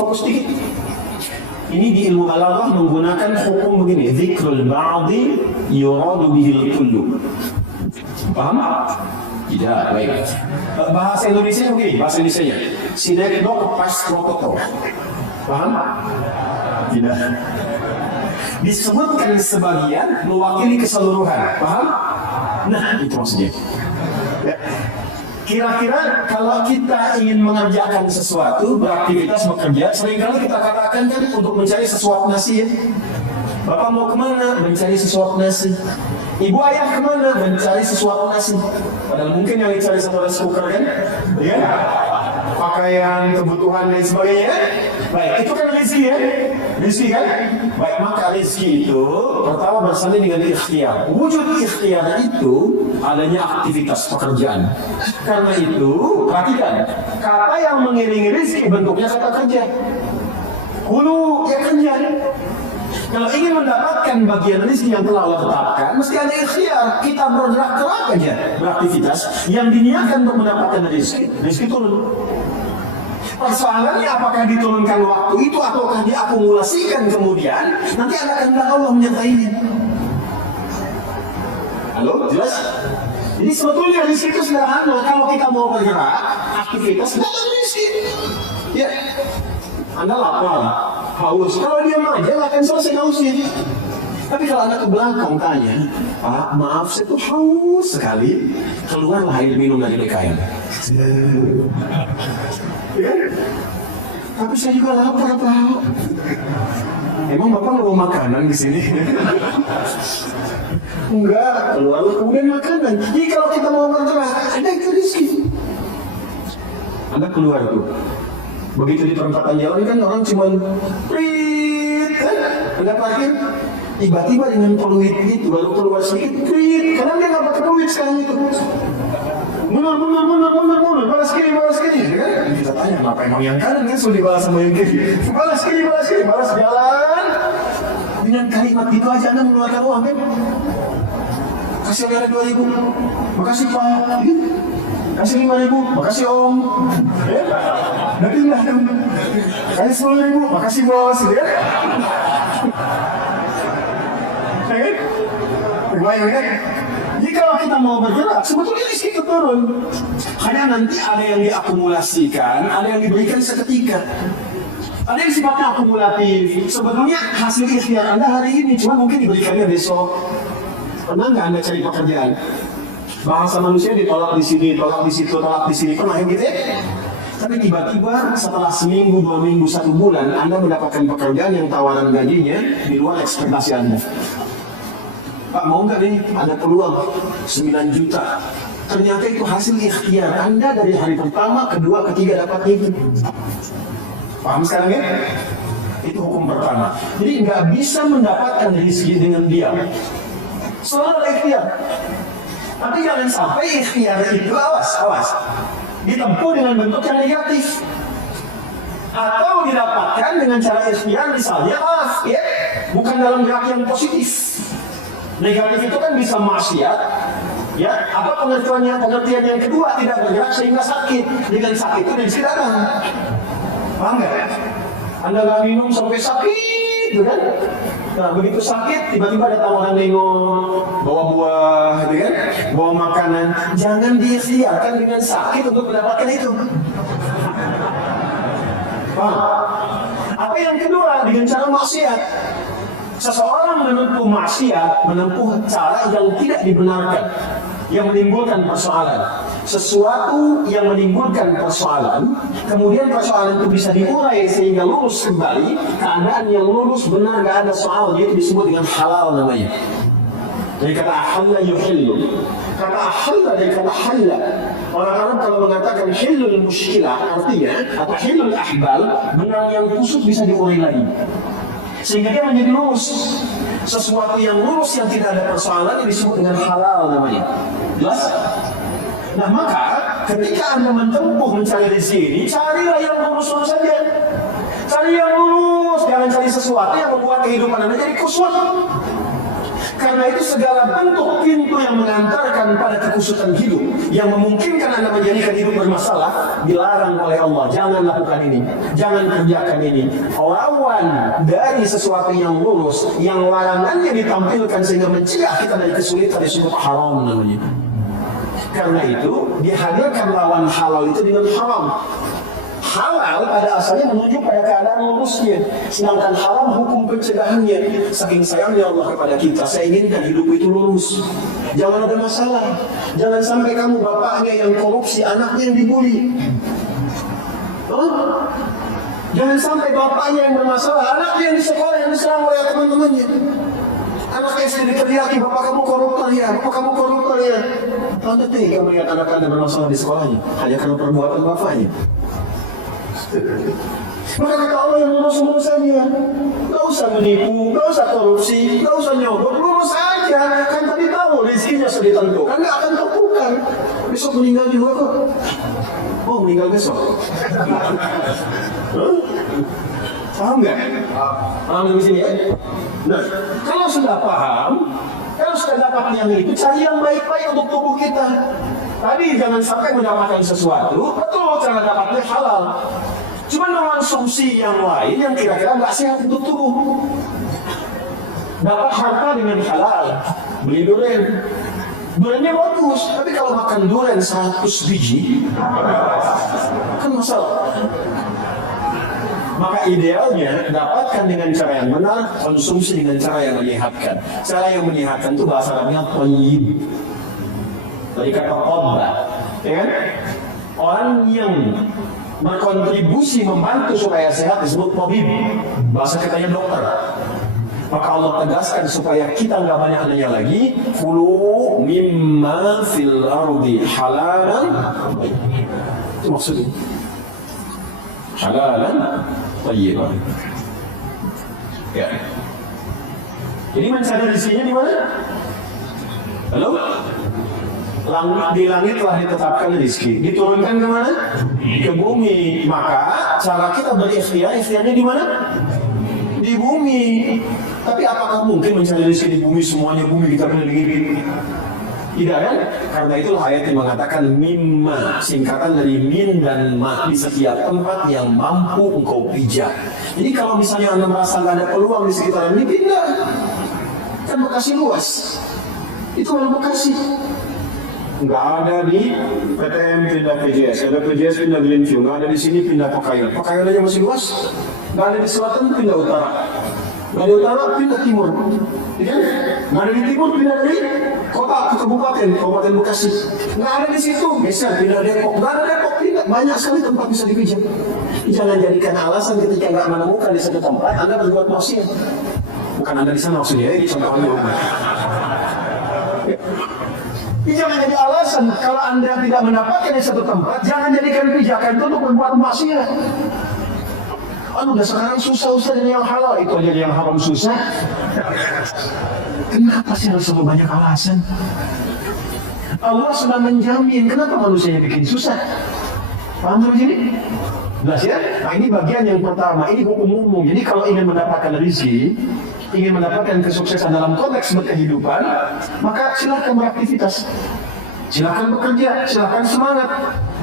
Ini di ilmu balaghah menggunakan hukum begini, dzikrul ba'di yuradu bihil kullu. Paham? Tidak, baik. Bahasa Indonesia begini, bahasa Indonesianya. Sinekdok pas protokol. Paham? Tidak. Disebutkan sebagian mewakili keseluruhan. Paham? Nah, itu maksudnya. Ya. Kira-kira kalau kita ingin mengerjakan sesuatu, beraktivitas bekerja, seringkali kita katakan kan untuk mencari sesuap nasi ya. Bapak mau kemana? Mencari sesuap nasi. Ibu ayah kemana? Mencari sesuap nasi. Padahal mungkin yang dicari satu rice cooker kan? Ya? Pakaian, kebutuhan dan sebagainya. Baik, itu kan rezeki ya? Rezeki kan? Baik, maka rezeki itu pertama bersanding dengan ikhtiar. Wujud ikhtiar itu adanya aktivitas pekerjaan. Karena itu, perhatikan, kata yang mengiringi rezeki bentuknya kata kerja. Hulu, ya kerja. Kalau ingin mendapatkan bagian rezeki yang telah Allah tetapkan, mesti ada ikhtiar. Kita bergerak-gerak aja, beraktivitas yang diniatkan untuk mendapatkan rezeki. Rezeki turun. Persoalannya apakah diturunkan waktu itu ataukah diakumulasikan kemudian nanti ada kehendak Allah menyertainya. Halo, jelas? Jadi sebetulnya rezeki itu sederhana. Kalau kita mau bergerak, aktivitas kita ada rezeki. Ya, Anda lapar, haus. Kalau diam aja nggak akan selesai hausnya. Tapi kalau Anda ke belakang tanya, Pak, maaf saya tuh haus sekali. Keluarlah air minum dari DKM. Ya? Tapi saya juga lapar, Pak. Emang Bapak nggak mau makanan di sini? Enggak, keluarlah kemudian makanan. Jadi kalau kita mau bergerak, ada itu rezeki. Anda keluar tuh. Begitu di perempatan jalan kan orang cuma prit, Anda parkir. Tiba-tiba dengan peluit itu baru keluar sedikit, prit. Karena dia nggak pakai peluit sekarang itu. Mundur, balas kiri, kan? Kita tanya, kenapa emang yang kanan kan sudah dibalas sama yang kiri? Balas kiri, balas jalan. Dengan kalimat itu aja Anda mengeluarkan uang kan? Kasih oleh 2.000, makasih Pak. Kasih 5.000, makasih Om. Ya? Udah pindah dong. Kasih 10.000, makasih Bos. Ya? Kan? Lumayan kan? Jika kita mau bergerak, sebetulnya rezeki itu turun. Hanya nanti ada yang diakumulasikan, ada yang diberikan seketika. Ada yang sifatnya akumulatif. Sebetulnya hasil ikhtiar Anda hari ini, cuma mungkin diberikannya besok. Pernah nggak Anda cari pekerjaan? Bahasa manusia ditolak di sini, tolak di situ, tolak di sini. Pernah yang gitu ya? Tapi tiba-tiba setelah seminggu, 2 minggu, 1 bulan, Anda mendapatkan pekerjaan yang tawaran gajinya di luar ekspektasi Anda. Pak, mau nggak nih ada peluang 9 juta Ternyata itu hasil ikhtiar Anda dari hari pertama, kedua, ketiga dapat itu. Paham sekarang ya? Itu hukum pertama. Jadi nggak bisa mendapatkan rezeki dengan diam. Selalu ada ikhtiar. Tapi jangan sampai ikhtiar itu awas ditempuh dengan bentuk yang negatif. Atau didapatkan dengan cara ikhtiar misalnya ya, bukan dalam gerak yang positif. Negatif itu kan bisa maksiat, ya. Apa pengertiannya? Pengertian yang kedua, tidak bergerak sehingga sakit. Dengan sakit itu rezeki datang. Paham nggak? Anda nggak minum sampai sakit, gitu kan? Nah, begitu sakit, tiba-tiba ada tawaran nengok, bawa buah, gitu kan? Bawa makanan. Jangan diikhtiarkan dengan sakit untuk mendapatkan itu. Paham? Apa yang kedua, dengan cara maksiat. Seseorang menempuh maksiat, menempuh cara yang tidak dibenarkan, yang menimbulkan persoalan. Sesuatu yang menimbulkan persoalan, kemudian persoalan itu bisa diurai sehingga lurus kembali, keadaan yang lurus benar, gak ada soal, itu disebut dengan halal namanya. Dari kata ahalla yuhillu. Kata ahalla dari kata halla. Orang Arab kalau mengatakan hillul muskilah, artinya atau hillul ahbal, benang yang kusut bisa diurai lagi, sehingga dia menjadi lurus. Sesuatu yang lurus yang tidak ada persoalan disebut dengan halal namanya. Jelas? Nah maka ketika Anda menempuh mencari rezeki ini, carilah yang lurus-lurus saja. Cari yang lurus, jangan cari sesuatu yang membuat kehidupan Anda jadi kusut. Karena itu segala bentuk pintu yang mengantarkan pada kekusutan hidup, yang memungkinkan Anda menjadikan hidup bermasalah, dilarang oleh Allah. Jangan lakukan ini, jangan kerjakan ini. Lawan dari sesuatu yang lurus, yang larangannya ditampilkan sehingga mencegah kita dari kesulitan, disebut haram namanya. Karena itu dihadirkan lawan halal itu dengan haram. Halal pada asalnya menunjuk pada keadaan lurusnya, sedangkan haram hukum pencegahannya. Saking sayangnya Allah kepada kita, saya inginkan hidup itu lurus, jangan ada masalah. Jangan sampai kamu bapaknya yang korupsi, anaknya yang dibully. Jangan sampai bapaknya yang bermasalah, anaknya yang di sekolah yang diserang oleh teman-temannya. Anak SD diteriaki, bapak kamu koruptor ya, bapak kamu koruptor ya. Anda tega melihat anak Anda bermasalah di sekolahnya hanya karena perbuatan bapaknya. Maka kata Allah yang lurus-lurus saja, gak usah menipu, gak usah korupsi, gak usah nyogok, lurus aja. Kan tadi tahu rezekinya sudah ditentukan, gak akan tertukar. Besok meninggal juga kok. Oh meninggal besok. Paham nggak? Paham di sini ya? Nah, kalau sudah paham, kalau sudah dapat yang itu, cari yang baik-baik untuk tubuh kita. Tadi jangan sampai mendapatkan sesuatu, betul cara dapatnya halal. Cuma mengonsumsi yang lain yang kira-kira nggak sehat untuk tubuh. Dapat harta dengan halal, beli durian. Duriannya bagus, tapi kalau makan durian 100 biji, kan masalah. Maka idealnya dapatkan dengan cara yang benar, konsumsi dengan cara yang menyehatkan. Cara yang menyehatkan itu bahasa Arabnya thayyib. Dari kata qadda, ya kan? Orang yang berkontribusi membantu supaya sehat disebut tabib. Bahasa katanya dokter. Maka Allah tegaskan supaya kita nggak banyak nanya lagi. Kulu mimma fil ardi halalan. Itu maksudnya. Halalan thayyiban. Ya. Jadi mencari rezekinya di mana? Halo? Di langit telah ditetapkan rezeki. Diturunkan ke mana? Ke bumi. Maka cara kita berikhtiar, ikhtiarnya di mana? Di bumi. Tapi apakah mungkin mencari rezeki di bumi, semuanya bumi kita kelilingi? Tidak kan? Karena itulah ayat yang mengatakan mimma, singkatan dari min dan ma, di setiap tempat yang mampu engkau pijak. Jadi kalau misalnya Anda merasa nggak ada peluang di sekitar ini, pindah. Kan Bekasi luas. Itu orang Bekasi. Nggak ada di PTM pindah PJS, ada PJS pindah Greenview, nggak ada di sini pindah Pekayon. Pekayon aja masih luas. Nggak ada di selatan pindah utara. Nggak ada di utara pindah timur. Ya? Nggak ada di timur pindah dari kota ke kabupaten Bekasi. Nggak ada di situ, geser pindah Depok. Nggak ada Depok pindah. Banyak sekali tempat bisa dipijak. Jangan jadikan alasan ketika nggak menemukan di satu tempat Anda berbuat maksiat. Bukan Anda di sana maksudnya, ini contohnya. Ini jangan jadi alasan kalau Anda tidak mendapatkan di satu tempat, jangan jadikan pijakan itu untuk berbuat maksiat. Udah sekarang susah jadi yang halal, itu aja yang haram susah. Kenapa sih harus selalu banyak alasan? Allah sudah menjamin, kenapa manusia bikin susah? Paham sampai sini? Jelas ya? Nah ini bagian yang pertama, ini hukum umum. Jadi kalau ingin mendapatkan rezeki, ingin mendapatkan kesuksesan dalam konteks berkehidupan, maka silahkan beraktivitas, silahkan bekerja, silahkan semangat,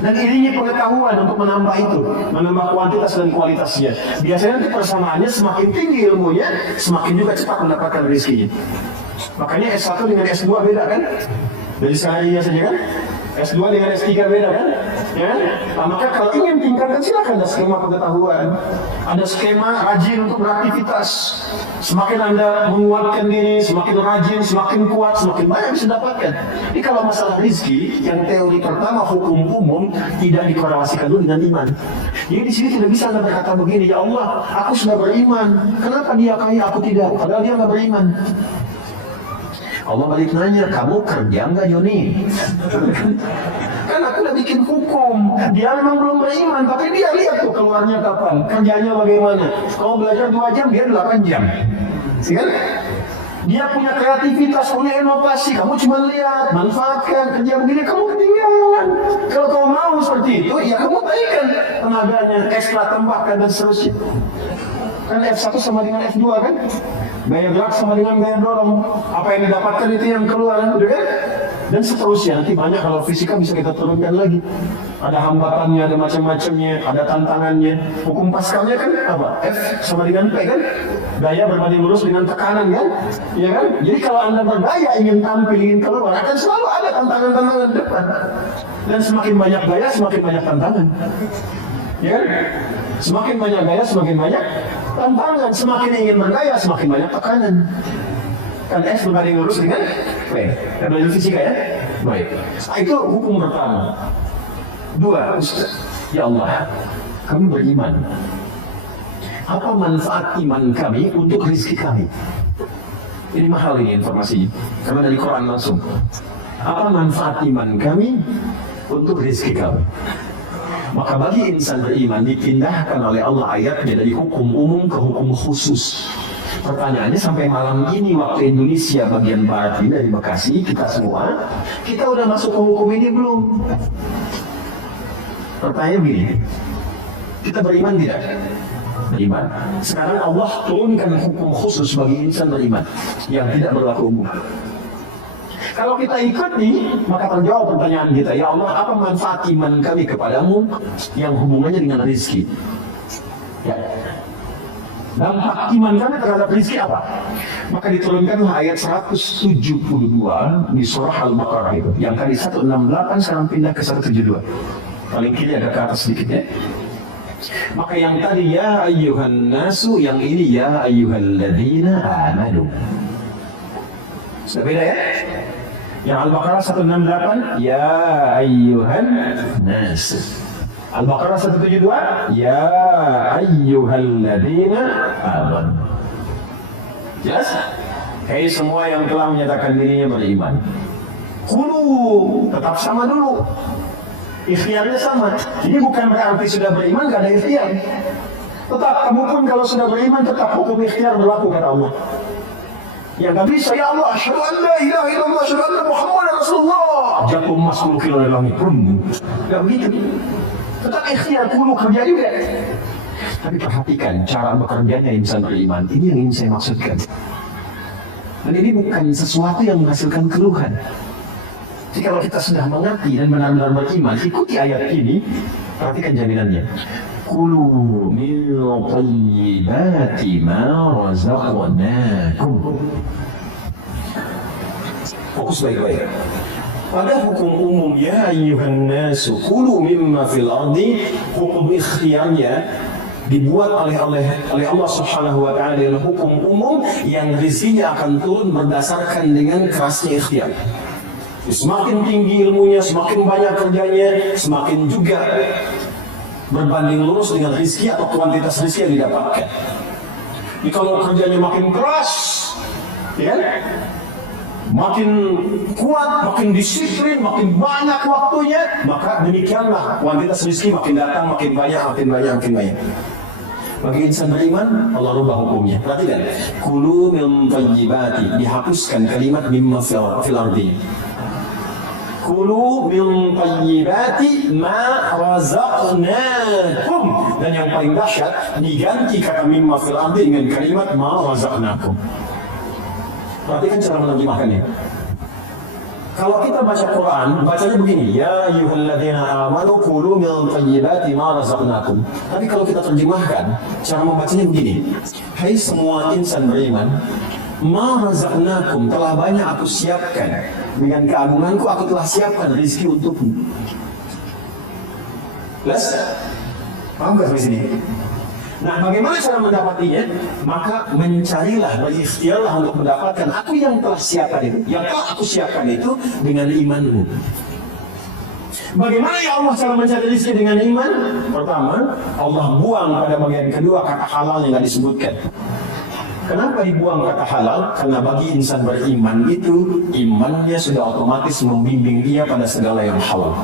dan iringi pengetahuan untuk menambah itu, menambah kuantitas dan kualitasnya. Biasanya nanti persamaannya semakin tinggi ilmunya, semakin juga cepat mendapatkan rezekinya. Makanya S1 dengan S2 beda kan? Dari sekali saja kan? S2 dengan S3 beda kan? Ya? Nah, maka kalau ingin tingkatkan silakan ada skema pengetahuan, ada skema rajin untuk beraktivitas. Semakin Anda menguatkan diri, semakin rajin, semakin kuat, semakin banyak bisa dapatkan. Jadi kalau masalah rezeki, yang teori pertama hukum umum tidak dikorelasikan dulu dengan iman. Jadi di sini tidak bisa Anda berkata begini, ya Allah, aku sudah beriman, kenapa dia kaya aku tidak? Padahal dia nggak beriman. Allah balik nanya, kamu kerja nggak Joni? Kan aku udah bikin hukum, dia memang belum beriman, tapi dia lihat tuh keluarnya kapan, kerjanya bagaimana. Kamu belajar 2 jam, dia 8 jam. Sih kan? Dia punya kreativitas, punya inovasi, kamu cuma lihat, manfaatkan, kerja begini, kamu ketinggalan. Kalau kamu mau seperti itu, ya kamu berikan tenaganya, ekstra tambahkan dan seterusnya. Kan F1 sama dengan F2 kan? Gaya gerak sama dengan gaya dorong. Apa yang didapatkan itu yang keluar, udah kan? Dan seterusnya, nanti banyak kalau fisika bisa kita turunkan lagi. Ada hambatannya, ada macam-macamnya, ada tantangannya. Hukum Pascalnya kan apa? F sama dengan P kan? Gaya berbanding lurus dengan tekanan kan? Iya kan? Jadi kalau Anda bergaya ingin tampil, ingin keluar, akan selalu ada tantangan-tantangan di depan. Dan semakin banyak gaya, semakin banyak tantangan. Ya kan? Semakin banyak gaya, semakin banyak tantangan. Semakin ingin bergaya, semakin banyak tekanan. Kan S berbanding lurus dengan P. Kan belajar fisika ya? Baik. Nah, itu hukum pertama. 2, Ustaz. Ya Allah, kami beriman. Apa manfaat iman kami untuk rezeki kami? Ini mahal ini informasinya, karena dari Quran langsung. Apa manfaat iman kami untuk rezeki kami? Maka bagi insan beriman dipindahkan oleh Allah ayatnya dari hukum umum ke hukum khusus. Pertanyaannya sampai malam ini waktu Indonesia bagian barat ini dari Bekasi, kita semua, kita udah masuk ke hukum ini belum? Pertanyaan begini, kita beriman tidak? Beriman. Sekarang Allah turunkan hukum khusus bagi insan beriman yang tidak berlaku umum. Kalau kita ikut nih, maka terjawab pertanyaan kita, ya Allah, apa manfaat iman kami kepadamu yang hubungannya dengan rezeki? Ya. Dampak iman kami terhadap rezeki apa? Maka diturunkanlah ayat 172 di surah Al-Baqarah itu. Yang tadi 168 sekarang pindah ke 172. Paling kiri agak ke atas sedikit ya. Maka yang tadi ya ayyuhan nasu, yang ini ya ayyuhalladzina amanu. Sudah beda ya? Yang Al-Baqarah 168 ya ayyuhan nas. Al-Baqarah 172 ya ayyuhalladzina amanu. Jelas? Hai semua yang telah menyatakan dirinya beriman. Kulu tetap sama dulu. Ikhtiarnya sama. Jadi bukan berarti sudah beriman gak ada ikhtiar. Tetap kamu pun kalau sudah beriman tetap hukum ikhtiar berlaku kata Allah. Yang gak bisa, ya Allah, asyhadu an la ilaha illallah, asyhadu anna Muhammadar Rasulullah. Jatuh emas 10 kilo dari langit pun. Gak begitu. Tetap ikhtiar, kudu kerja juga. Tapi perhatikan cara bekerjanya insan beriman. Ini yang ingin saya maksudkan. Dan ini bukan sesuatu yang menghasilkan keluhan. Jadi kalau kita sudah mengerti dan benar-benar beriman, ikuti ayat ini, perhatikan jaminannya. Kulu min thayyibati ma razaqnakum. Fokus baik-baik. Pada hukum umum ya ayyuhan nasu kulu mimma fil ardi, hukum ikhtiarnya dibuat oleh Allah Subhanahu wa taala dengan hukum umum yang rezekinya akan turun berdasarkan dengan kerasnya ikhtiar. Semakin tinggi ilmunya, semakin banyak kerjanya, semakin juga berbanding lurus dengan rezeki atau kuantitas rezeki yang didapatkan. Jadi kalau kerjanya makin keras, ya, makin kuat, makin disiplin, makin banyak waktunya, maka demikianlah kuantitas rezeki makin datang, makin banyak, makin banyak, makin banyak. Bagi insan beriman, Allah rubah hukumnya. Perhatikan, kulu min thayyibati, dihapuskan kalimat mimma fil ardi. Kulu min thayyibati ma razaqnakum, dan yang paling dahsyat diganti kata mimma fil ardi dengan kalimat ma razaqnakum. Perhatikan cara menerjemahkannya. Kalau kita baca Quran, bacanya begini, ya ayyuhalladzina amanu kulu min thayyibati ma razaqnakum. Tapi kalau kita terjemahkan, cara membacanya begini, hai semua insan beriman, ma razaqnakum, telah banyak aku siapkan, dengan keagunganku aku telah siapkan rezeki untukmu. Jelas? Paham gak sampai sini? Nah, bagaimana cara mendapatinya? Maka mencarilah, berikhtiarlah untuk mendapatkan aku yang telah siapkan itu. Yang telah aku siapkan itu dengan imanmu. Bagaimana ya Allah cara mencari rezeki dengan iman? Pertama, Allah buang pada bagian kedua kata halal yang tidak disebutkan. Kenapa dibuang kata halal? Karena bagi insan beriman itu, imannya sudah otomatis membimbing dia pada segala yang halal.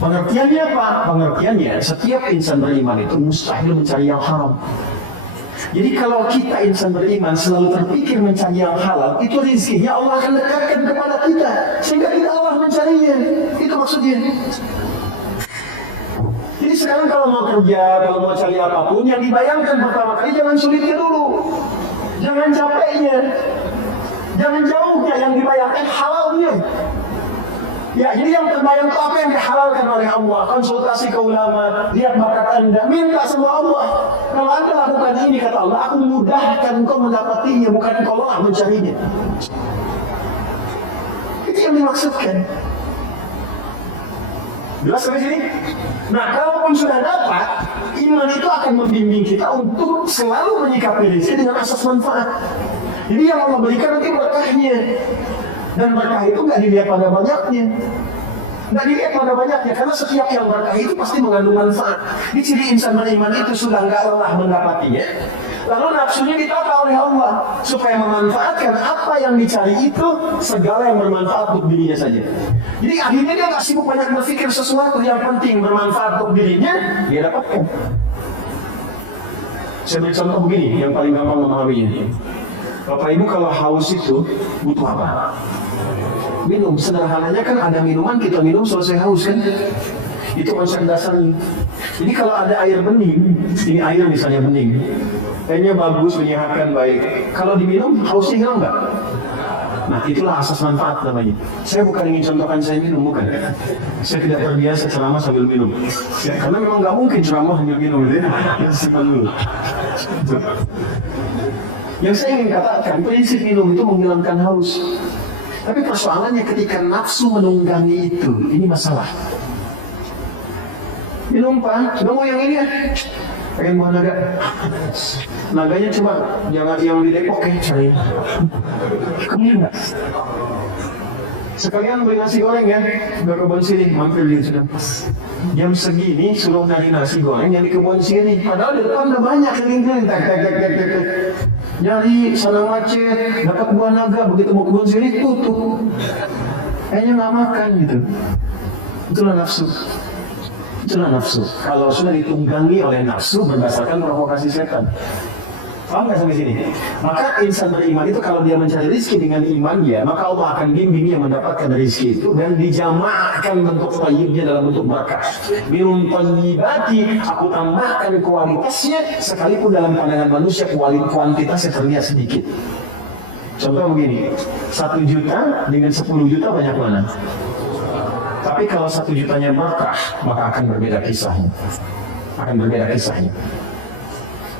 Pengertiannya apa? Pengertiannya, setiap insan beriman itu mustahil mencari yang haram. Jadi kalau kita insan beriman selalu terpikir mencari yang halal, itu rezekinya Allah akan dekatkan kepada kita, sehingga kita Allah mencarinya. Itu maksudnya. Jadi sekarang kalau mau kerja, kalau mau cari apapun, yang dibayangkan pertama kali jangan sulitnya dulu, jangan capeknya, jangan jauhnya, yang dibayangkan halalnya. Ya, jadi yang terbayang itu apa yang dihalalkan oleh Allah. Konsultasi ke ulama, lihat bakat Anda, minta sama Allah. Kalau Anda lakukan ini, kata Allah, aku mudahkan engkau mendapatinya, bukan engkau lelah mencarinya. Itu yang dimaksudkan. Jelas sampai sini? Nah, kalaupun sudah dapat, iman itu akan membimbing kita untuk selalu menyikapi rezeki dengan asas manfaat. Jadi yang Allah berikan nanti berkahnya. Dan berkah itu nggak dilihat pada banyaknya, nggak dilihat pada banyaknya, karena setiap yang berkah itu pasti mengandung manfaat. Ini ciri insan beriman itu sudah nggak lelah mendapatinya, lalu nafsunya ditata oleh Allah supaya memanfaatkan apa yang dicari itu, segala yang bermanfaat untuk dirinya saja. Jadi akhirnya dia nggak sibuk banyak berpikir sesuatu, yang penting bermanfaat untuk dirinya, dia dapatkan. Saya beri contoh begini, yang paling gampang memahaminya. Bapak Ibu kalau haus itu butuh apa? Minum. Sederhananya kan ada minuman, kita minum selesai haus kan? Itu konsep dasarnya. Jadi kalau ada air bening, ini air misalnya bening, airnya bagus, menyehatkan, baik. Kalau diminum, hausnya hilang nggak? Nah, itulah asas manfaat namanya. Saya bukan ingin contohkan saya minum, bukan. Saya tidak terbiasa ceramah sambil minum. Ya, karena memang nggak mungkin ceramah sambil minum, gitu ya. Simpan dulu. Yang saya ingin katakan, prinsip minum itu menghilangkan haus. Tapi persoalannya ketika nafsu menunggangi itu, ini masalah. Minum Pak, coba mau yang ini ya. Pengen buah naga. Naganya coba, jangan yang di Depok ya, cari. Kemudian enggak? Sekalian beli nasi goreng ya, ke kebun sini, mampir di sudah. Jam segini suruh nyari nasi goreng yang di kebun sini. Padahal di depan udah banyak keliling-keliling, tak. Nyari sana macet, dapat buah naga, begitu mau kebun sini tutup. Kayaknya nggak makan gitu. Itulah nafsu. Itulah nafsu. Kalau sudah ditunggangi oleh nafsu berdasarkan provokasi setan. Paham nggak sampai sini? Maka insan beriman itu kalau dia mencari rezeki dengan imannya, maka Allah akan bimbingnya mendapatkan rezeki itu dan dijamaahkan bentuk thayyibnya dalam bentuk berkah. Minum thayyibati, aku tambahkan kualitasnya, sekalipun dalam pandangan manusia kuantitasnya terlihat sedikit. Contoh begini, 1 juta dengan 10 juta banyak mana? Tapi kalau 1 jutanya berkah, maka akan berbeda kisahnya.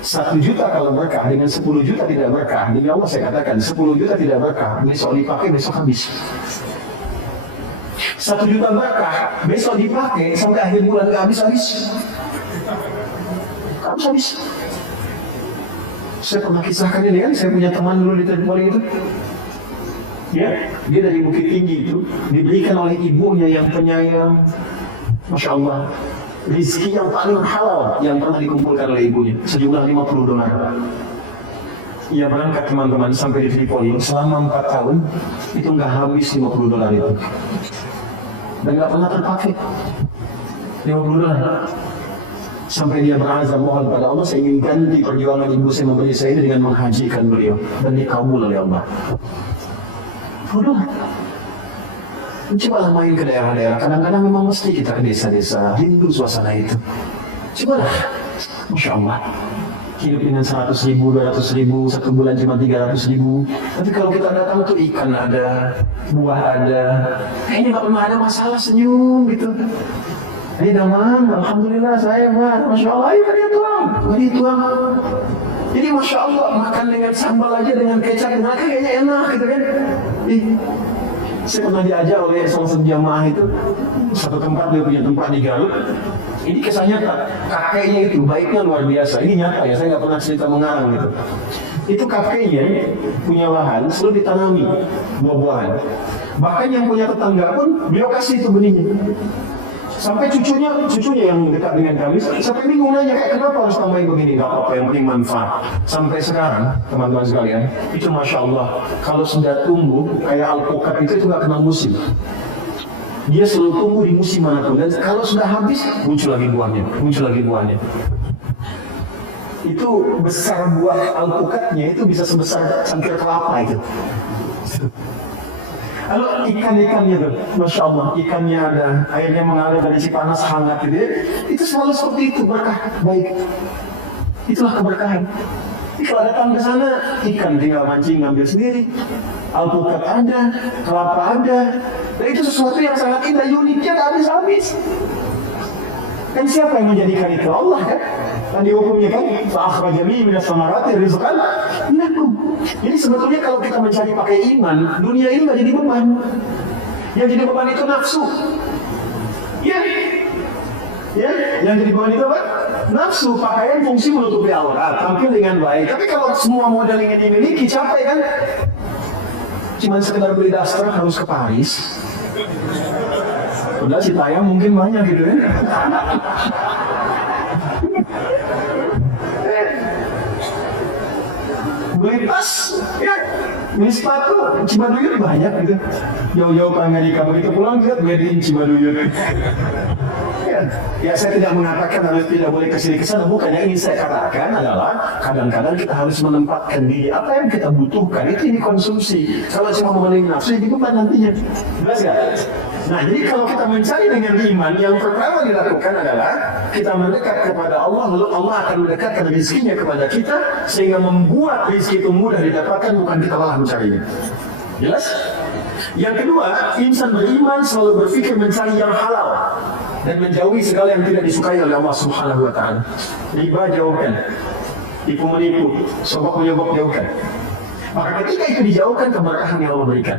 1 juta kalau berkah dengan 10 juta tidak berkah. Demi Allah saya katakan 10 juta tidak berkah, besok dipakai besok habis. 1 juta berkah, besok dipakai sampai akhir bulan nggak habis-habis. Habis. Saya pernah kisahkan ini kan, saya punya teman dulu di Tripoli itu. Ya, dia dari Bukit Tinggi itu diberikan oleh ibunya yang penyayang, Masya Allah, rezeki yang paling halal yang pernah dikumpulkan oleh ibunya, sejumlah $50. Ia berangkat teman-teman sampai di Tripoli selama 4 tahun itu nggak habis $50 itu, dan nggak pernah terpakai $50. Sampai dia berazam mohon pada Allah, saya ingin ganti perjuangan ibu saya memberi saya ini dengan menghajikan beliau, dan dikabul oleh Allah. $50. Cobalah main ke daerah-daerah, kadang-kadang memang mesti kita ke desa-desa, rindu suasana itu. Cobalah, Masya Allah, hidup dengan 100.000, 200.000, satu bulan cuma 300.000. Tapi kalau kita datang tuh ikan ada, buah ada, kayaknya nggak pernah ada masalah, senyum gitu. Ini damang, Alhamdulillah saya mah, Masya Allah, ayo mari tuang. Jadi Masya Allah, makan dengan sambal aja, dengan kecap, dengan kayaknya enak gitu kan. Saya pernah diajar oleh salah satu jamaah itu, satu tempat, dia punya tempat di Garut. Ini kisah nyata, kakeknya itu baiknya luar biasa. Ini nyata ya, saya nggak pernah cerita mengarang gitu. Itu kakeknya punya lahan, selalu ditanami buah-buahan. Bahkan yang punya tetangga pun beliau kasih itu benihnya. Sampai cucunya yang dekat dengan kami, sampai bingung nanya, kayak kenapa harus tambahin begini? Gak apa-apa, yang penting manfaat. Sampai sekarang, teman-teman sekalian, itu Masya Allah, kalau sudah tumbuh, kayak alpukat itu gak kenal musim. Dia selalu tumbuh di musim manapun, dan kalau sudah habis, muncul lagi buahnya. Itu besar buah alpukatnya, itu bisa sebesar cangkir kelapa itu. Lalu ikan-ikannya tuh, Masya Allah, ikannya ada, airnya mengalir dari Cipanas hangat gitu ya. Itu selalu seperti itu, berkah, baik. Itulah keberkahan. Kalau datang ke sana, ikan tinggal mancing, ngambil sendiri. Alpukat ada, kelapa ada. Dan itu sesuatu yang sangat indah, uniknya gak habis-habis. Kan siapa yang menjadikan itu? Allah kan? Dan dihukumnya kan, fa'akhraja li minas samarati rizqan lakum. Jadi sebetulnya kalau kita mencari pakai iman, dunia ini nggak jadi beban. Yang jadi beban itu nafsu. Ya, yang jadi beban itu apa? Nafsu, pakaian fungsi menutupi aurat, tampil dengan baik. Tapi kalau semua modal yang dimiliki, capek kan? Cuman sekedar beli daster harus ke Paris. Udah si tayang mungkin banyak gitu ya. Beli tas, ya, beli sepatu, Cibaduyut banyak gitu. Jauh-jauh ke Amerika, begitu pulang lihat made in Cibaduyut. Ya, saya tidak mengatakan harus tidak boleh kesini kesana, bukan. Yang ingin saya katakan adalah kadang-kadang kita harus menempatkan diri apa yang kita butuhkan itu dikonsumsi. Kalau cuma memenuhi nafsu, itu beban nantinya. Jelas nggak? Nah, jadi kalau kita mencari dengan iman, yang pertama dilakukan adalah kita mendekat kepada Allah, lalu Allah akan mendekatkan rezekinya kepada kita, sehingga membuat rezeki itu mudah didapatkan, bukan kita malah mencarinya. Jelas? Yang kedua, insan beriman selalu berpikir mencari yang halal dan menjauhi segala yang tidak disukai oleh Allah Subhanahu wa Ta'ala. Riba jauhkan, tipu menipu, sogok menyogok jauhkan. Maka ketika itu dijauhkan, keberkahan yang Allah berikan.